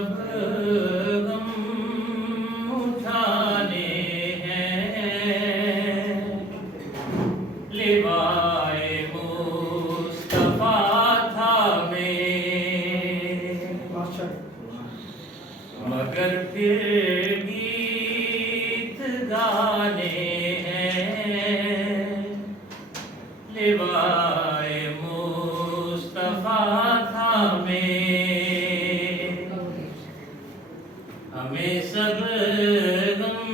سب غم اٹھانے ہیں، لوائے مصطفیٰ تھامے، مگر پھر گیت گانے ہیں، لوائے مصطفیٰ تھامے، ہمیں سب غم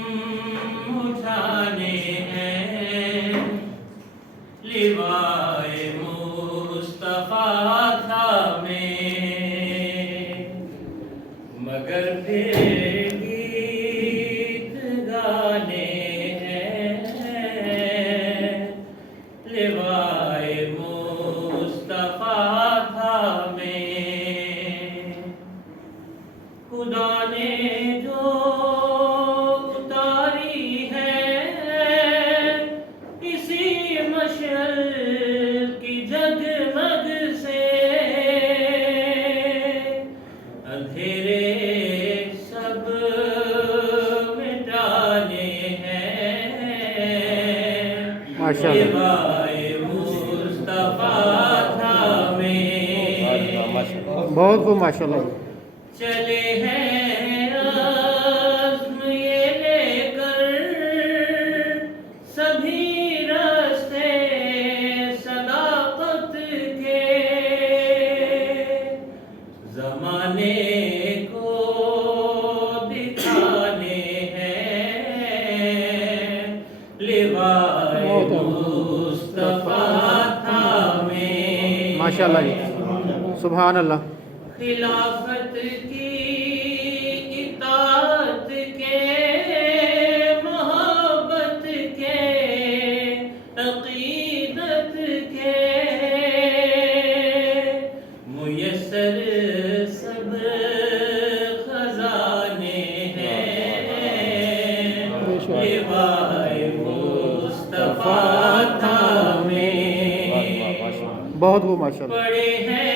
اٹھانے ہیں، لوائے مصطفیٰ تھامے، مگر پھر گیت گانے ہیں، لوائے مصطفیٰ تھامے، خدا نے جو اتاری ہے اسی مشعل کی جگمگ سے، اندھیرے سب مٹانے ہیں، لوائے مصطفیٰ تھامے، بہت خوب ماشاءاللہ۔ چلے ہیں عزم یہ لے کر سبھی راستے صداقت کے، زمانے کو دکھانے ہیں، لوائے مصطفیٰ تھامے، ماشاءاللہ جی، سبحان اللہ۔ خلافت کی اطاعت کے، محبت کے، عقیدت کے، میسر سب خزانے ہیں، لوائے مصطفیٰ تھامے، بہت خوب ماشاءاللہ۔ پڑے ہیں